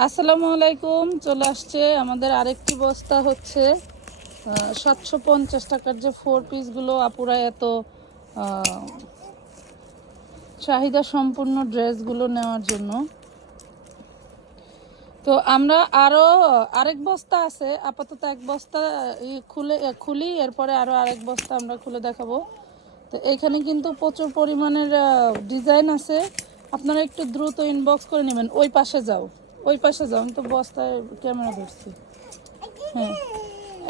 আসসালামু আলাইকুম, চলে আসছে আমাদের আরেকটি বস্তা হচ্ছে সাতশো পঞ্চাশ টাকার যে ফোর পিসগুলো আপুরা এত চাহিদা সম্পূর্ণ ড্রেসগুলো নেওয়ার জন্য। তো আমরা আরও আরেক বস্তা আছে, আপাতত এক বস্তা খুলে খুলি, এরপরে আরও আরেক বস্তা আমরা খুলে দেখাবো। তো এখানে কিন্তু প্রচুর পরিমাণের ডিজাইন আছে। আপনারা একটু দ্রুত ইনবক্স করে নেবেন, ওই পাশে যাও। ওই পাশে যাও আমি তো বস্তায় ক্যামেরা ধরছি। হ্যাঁ।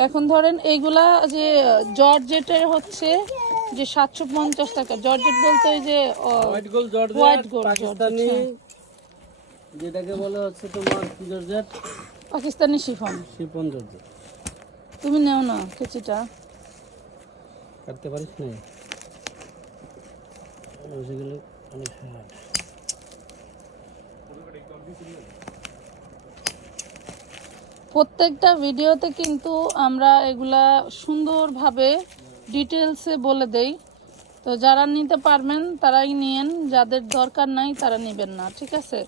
এখন ধরেন এইগুলা যে জর্জেটের হচ্ছে যে সাতশো পঞ্চাশ টাকা। জর্জেট বলতে ওই যে হোয়াইট গোল্ড পাকিস্তানি যেটাকে বলে হচ্ছে তোমার কি georgette? Pakistani chiffon. Chiffon georgette. তুমি নেও না কেচিটা। কাটতে পারিস না? সেগুলো অনেক হার্ড প্রত্যেকটা ভিডিওতে কিন্তু আমরা এগুলা সুন্দরভাবে ডিটেলসে বলে দেই। তো যারা নিতে পারবেন, তারাই নিয়েন। যাদের দরকার নাই, তারা নেবেন না, ঠিক আছে?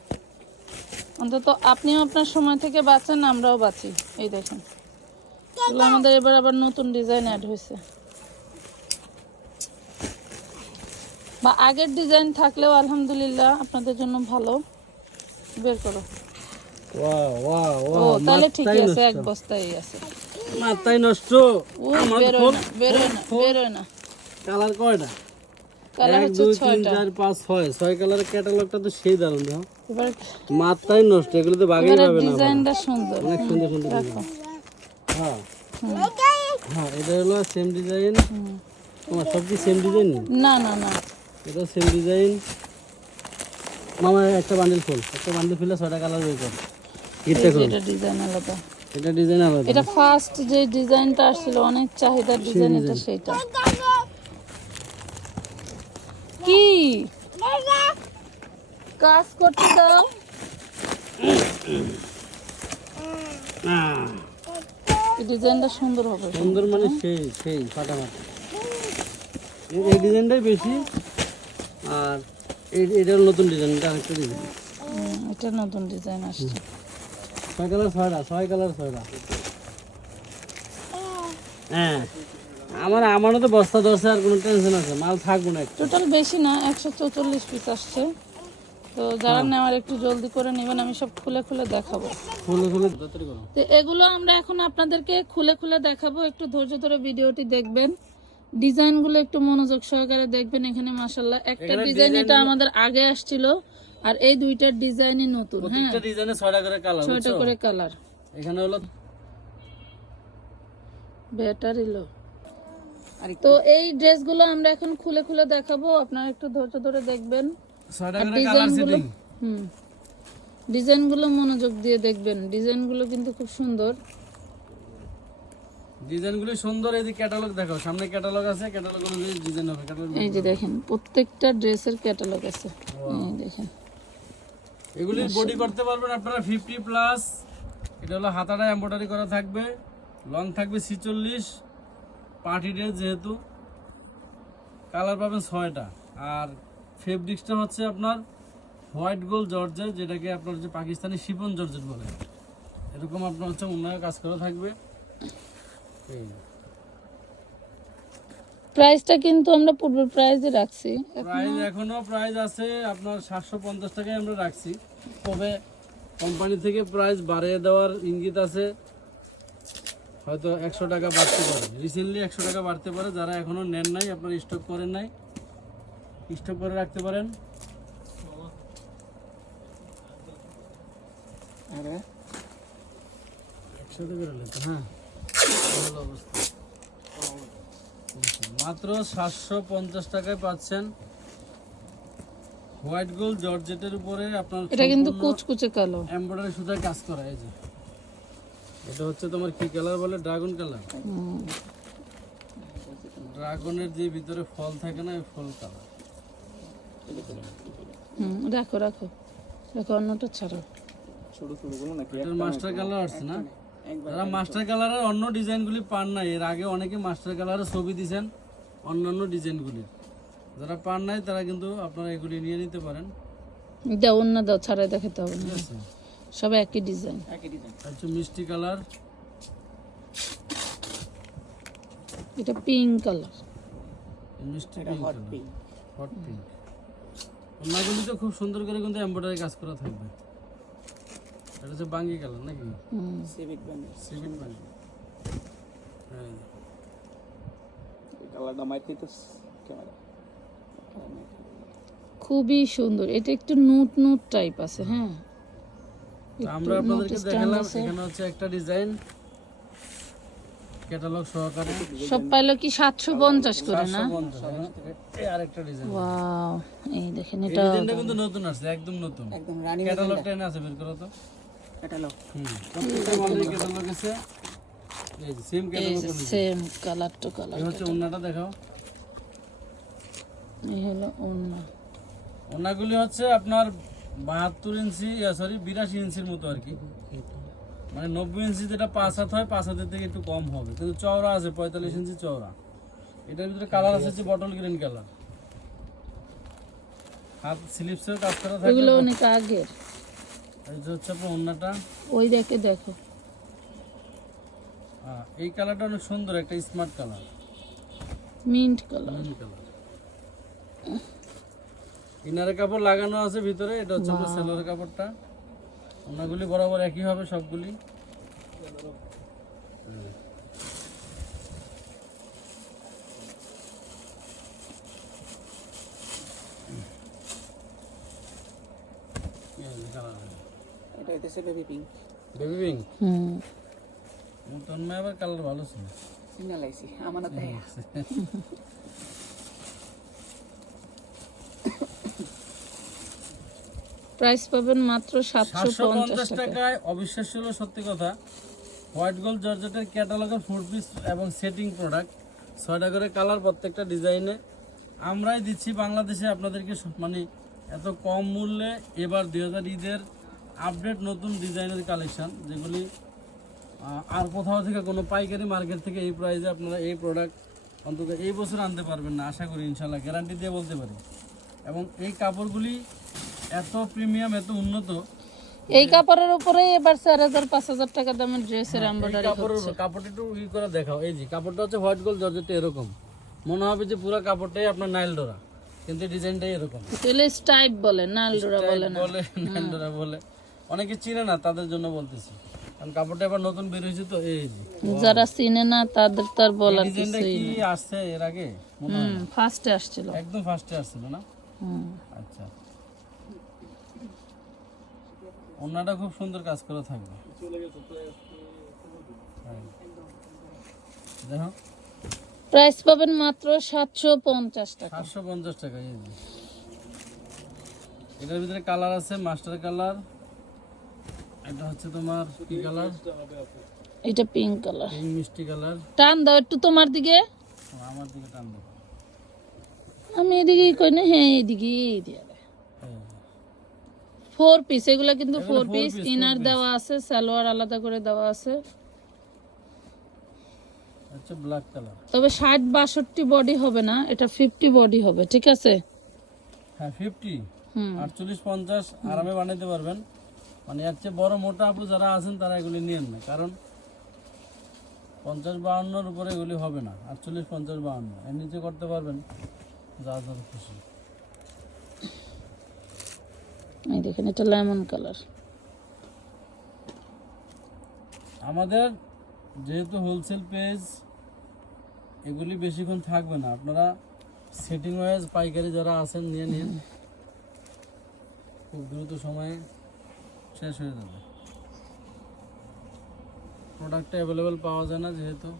অন্তত আপনিও আপনার সময় থেকে বাঁচেন, আমরাও বাঁচি। এই দেখেন। এগুলো আমাদের এবার আবার নতুন ডিজাইন অ্যাড হয়েছে। বা আগের ডিজাইন থাকলেও আলহামদুলিল্লাহ আপনাদের জন্য ভালো। বের করো। ওয়াও ও তাহলে মাথায় আছে এক নষ্ট বস্তাই আছে মাথায় না না না কালার কয়টা কালার হচ্ছে কালারের ক্যাটালগটা তো সেই দারুণ দেখো এবার মাথায় নষ্ট এগুলো তো বাগেই এবারে পাবে না ডিজাইনটা সুন্দর অনেক সুন্দর সুন্দর হ্যাঁ হ্যাঁ এটা হলো সেম ডিজাইন। তোমার সব কি সেম ডিজাইন না না না এটা সেম ডিজাইন মামা একটা বান্ডিল ফুল একটা বান্ডিল ফুলে ছয়টা কালার বের কর গিটটা খুল এটা ডিজাইন আলাদা। এটা ডিজাইন আলাদা। এটা ফার্স্ট যে ডিজাইনটা আসছিল অনেক চাহিদার ডিজাইন এটা সেটা কি? কাজ করতে দাও। ডিজাইনটা সুন্দর হবে। সুন্দর মানে সেই সেই ফাটাফাটি। এই- ডিজাইনটাই বেশি আর এই এটা নতুন ডিজাইন এটা আরেকটা ডিজাইন এটা নতুন ডিজাইন আসছে। ছয় কালার ছয়টা ছয় কালার ছয়টা। হ্যাঁ আমার আমারও তো বস্তা ধরছে আর কোনো টেনশন আছে মাল থাকব না টোটাল বেশি না একশো চৌচল্লিশ পিস আসছে। তো যারা নেওয়ার একটু জলদি করে নেবেন আমি সব খুলে খুলে দেখাবো। তো এগুলো আমরা এখন আপনাদেরকে খুলে খুলে দেখাবো একটু ধৈর্য ধরে ভিডিওটি দেখবেন। ডিজাইনগুলো একটু মনোযোগ সহকারে দেখবেন এখানে মাসাল্লাহ একটা ডিজাইন এটা আমাদের আগে আসছিল। আর এই দুইটার ডিজাইনই নতুন হ্যাঁ। প্রত্যেকটা ডিজাইনে করে কালার করে কালার এখানে হলো ব্যাটারি লো তো এই ড্রেসগুলো আমরা এখন খুলে খুলে দেখাবো আপনারা একটু ধৈর্য ধরে দেখবেন। ছয়টা আর করে কালার সেটিং হুম। ডিজাইনগুলো মনোযোগ দিয়ে দেখবেন। ডিজাইনগুলো কিন্তু খুব সুন্দর। ডিজাইনগুলো সুন্দর এই যে ক্যাটালগ দেখো সামনে ক্যাটালগ আছে ক্যাটালগ অনুযায়ী ডিজাইন হবে ক্যাটালগ এই যে দেখেন প্রত্যেকটা ড্রেসের ক্যাটালগ আছে। এই দেখেন। এগুলির বডি করতে পারবেন আপনারা ফিফটি প্লাস এটা হলো হাতাটা এম্ব্রয়ডারি করা থাকবে। লং থাকবে ছিচল্লিশ। পার্টি ড্রেস যেহেতু। কালার পাবেন ছয়টা। আর ফেব্রিক্সটা হচ্ছে আপনার হোয়াইট গোল্ড জর্জের যেটাকে আপনার হচ্ছে পাকিস্তানি শিপন জর্জেট বলে। এরকম আপনার হচ্ছে উন্নয়ন কাজ করা থাকবে। এই। প্রাইসটা কিন্তু আমরা পূর্বের প্রাইসে রাখছি। প্রাইস এখনও প্রাইস আছে আপনার সাতশো পঞ্চাশ টাকায় আমরা রাখছি। তবে কোম্পানি থেকে প্রাইস বাড়িয়ে দেওয়ার ইঙ্গিত আছে হয়তো একশো টাকা বাড়তে পারে। রিসেন্টলি একশো টাকা বাড়তে পারে যারা এখনও নেন নাই আপনার স্টক করেন নাই স্টক করে রাখতে পারেন। একসাথে বেরোলে তো হ্যাঁ। ভালো অবস্থা। মাত্র সাতশো পঞ্চাশ টাকায় পাচ্ছেন হোয়াইট গোল্ড জর্জেটের উপরে আপনার এটা কিন্তু কুচকুচে কালো। এমব্রয়ডারি সুতায় কাজ করা এই যে। এটা হচ্ছে তোমার কি কালার বলে? Dragon colour. ড্রাগনের যে ভিতরে ফল থাকে না ওই ফল কালার। হুম রাখো রাখো। রাখো অন্যটা ছাড়ো। এটার মাস্টার কালার আসছে না? যারা মাস্টার কালারের অন্য ডিজাইনগুলি পান না এর আগে অনেকে মাস্টার কালারের ছবি দিয়েছেন অন্যান্য ডিজাইনগুলির যারা পান নাই তারা কিন্তু আপনারা এগুলি নিয়ে নিতে পারেন। দাও অন্য দাও ছাড়াই দেখাতে হবে না। ঠিক আছে। সব একই ডিজাইন। একই ডিজাইন। হচ্ছে মিষ্টি কালার। এটা পিঙ্ক কালার মিষ্টি এটা pink hot pink hot pink ওনাগুলি তো খুব সুন্দর করে কিন্তু এমব্রয়ডারি কাজ করা থাকবে। এটা হচ্ছে বাঙ্গি কালার নাকি? হুম। সিভিক ব্যান্ড সিভিল বাঙ্গি। হ্যাঁ। এই কালারটা ক্যামেরা খুবই সুন্দর। এটা একটু নুট নুট টাইপ আছে হ্যাঁ? আমরা আপনাদেরকে দেখালাম এখানে হচ্ছে একটা ডিজাইন ক্যাটালগ সহকারে। সব পাইলো কি সাতশো পঞ্চাশ করে না? 750, হ্যাঁ। এই আরেকটা ডিজাইন ওয়াও এই দেখেন এই এটা ডিজাইনটা কিন্তু নতুন আসছে একদম নতুন। একদম রানি ক্যাটালগটা এনে আছে বের করো তো। ক্যাটালগ হুম। প্রত্যেকটা মালের ক্যাটালগ আছে। এই সেম এই ক্যাটালগ যে সেম কালার টু কালার এই হচ্ছে ওন্নাটা দেখাও। এই হলো অন্য ওন্নাগুলি হচ্ছে আপনার বাহাত্তর ইঞ্চি সরি বিরাশি ইঞ্চির মতো আর কি। মানে নব্বই ইঞ্চি যেটা পাঁচ হাত হয় পাঁচ হাতের থেকে একটু কম হবে। কিন্তু চওড়া আছে পঁয়তাল্লিশ ইঞ্চি চওড়া। এটার ভিতরে কালার আছে হচ্ছে বটল গ্রিন কালার হাত স্লিপসেও কাজ করা থাকবে এগুলো অনেক আগের। এই যে হচ্ছে আপনার ওন্নাটা। ওই দেখে দেখো। এই কালারটা অনেক সুন্দর একটা smart colour mint colour mint colour ইনারের কাপড় লাগানো আছে ভিতরে এটা হচ্ছে আপনার সেলোর কাপড়টা। ওনাগুলি বরাবর একই হবে সবগুলি। এটা হইতেছে বেবি পিঙ্ক বেবি পিঙ্ক হুম। তন্ময় আবার কালার ভালো ছিল। সিগন্যাল আইছি আমানত দেয় প্রাইস পাবেন মাত্র সাতশো সাতশো পঞ্চাশ পঞ্চাশ টাকায় অবিশ্বাস্য হলো সত্যি কথা হোয়াইট গোল্ড জর্জেটের ক্যাটালগের ফোর পিস এবং সেটিং প্রোডাক্ট ছয়টা করে কালার প্রত্যেকটা ডিজাইনে। আমরাই দিচ্ছি বাংলাদেশে আপনাদেরকে মানে এত কম মূল্যে এবার দুই হাজার ঈদের আপডেট নতুন ডিজাইনের কালেকশন যেগুলি আর কোথাও থেকে কোনো পাইকারি মার্কেট থেকে এই প্রাইসে আপনারা এই প্রোডাক্ট অন্তত এই বছর আনতে পারবেন না আশা করি ইনশাল্লাহ গ্যারান্টি দিয়ে বলতে পারি। এবং এই কাপড়গুলি এত প্রিমিয়াম এত উন্নত। এই কাপড়ের উপরে এবার চার হাজার পাঁচ হাজার টাকা দামের ড্রেসের এই এম্ব্রয়ডারি কাপড়ের কাপড়টা একটু ই করে দেখাও। এই যে কাপড়টা হচ্ছে হোয়াইট গোল্ড জর্জেটটা এরকম। মনে হবে যে পুরো কাপড়টাই আপনার নাইল ডোরা কিন্তু ডিজাইনটাই এরকম। তেলে স্টাইপ বলে নালডোরা বলে না। বলে নাইল ডোরা বলে। অনেকে চিনে না তাদের জন্য বলতেছি। কাপড়টা এবার নতুন বের হয়েছে তো এই যারা চিনে না তাদের তো আর বলার কিছুই কি আসছে এর আগে? হুম ফার্স্টে আসছিল। একদম ফার্স্টে আসছিল না? হুম। আচ্ছা। ওনাটা খুব সুন্দর কাজ করা থাকবে। হ্যাঁ। দেখো। প্রাইস পাবেন মাত্র সাতশো পঞ্চাশ টাকা। সাতশো পঞ্চাশ টাকা। এটার ভিতরে কালার আছে মাস্টার কালার এটা হচ্ছে তোমার কি কালার এটা পিঙ্ক কালার পিঙ্ক মিষ্টি কালার টান দাও একটু তোমার দিকে। আমার দিকে টান দেবো আমি এদিকে কই না হ্যাঁ এদিকে দিয়ে ফোর পিস এগুলো কিন্তু ফোর পিস ইনার দেওয়া আছে সালোয়ার আলাদা করে দেওয়া আছে। হচ্ছে ব্ল্যাক কালার তবে ষাট বাষট্টি বডি হবে না এটা ফিফটি বডি হবে ঠিক আছে? হ্যাঁ ফিফটি হুম। আটচল্লিশ পঞ্চাশ আরামে বানাইতে পারবেন। মানে এর চেয়ে বড় মোটা আপু যারা আছেন তারা এগুলি নিয়েন না। কারণ পঞ্চাশ বাহান্নর উপরে এগুলি হবে না। আটচল্লিশ পঞ্চাশ বাহান্ন। এর নিচে করতে পারবেন যা যা খুশি। এই দেখেন এটা লেমন কালার। আমাদের যেহেতু হোলসেল পেজ এগুলি বেশিক্ষণ থাকবে না। আপনারা সেটিং ওয়াইজ পাইকারি যারা আছেন নিয়ে নিন। খুব দ্রুত সময়ে শেষ হয়ে যাবে। প্রোডাক্টটা অ্যাভেলেবেল পাওয়া যায় না যেহেতু।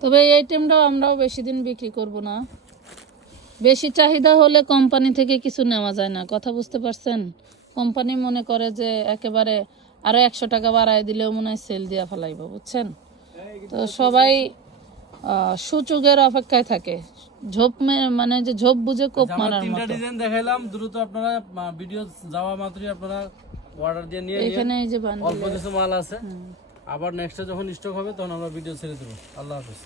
তবে এই আইটেমটাও আমরাও বেশি দিন বিক্রি করব না। বেশি চাহিদা হলে কোম্পানি থেকে কিছু নেওয়া যায় না। কথা বুঝতে পারছেন? কোম্পানি মনে করে যে একেবারে আরও একশো টাকা বাড়ায় দিলেও মনে হয় সেল দিয়া ফেলাইব, বুঝছেন? তো সবাই সুযোগের অপেক্ষায় থাকে। ঝোপ মানে যে ঝোপ বুঝে কোপ মারার তিনটা মতো। ডিজাইন দেখাইলাম দ্রুত আপনারা ভিডিও যাওয়া মাত্রই আপনারা অর্ডার দিয়ে নিয়ে এখানে এই যে অল্প কিছু মাল আছে। আবার নেক্সটে যখন স্টক হবে তখন আমরা ভিডিও ছেড়ে দেবো। আল্লাহ হাফিজ।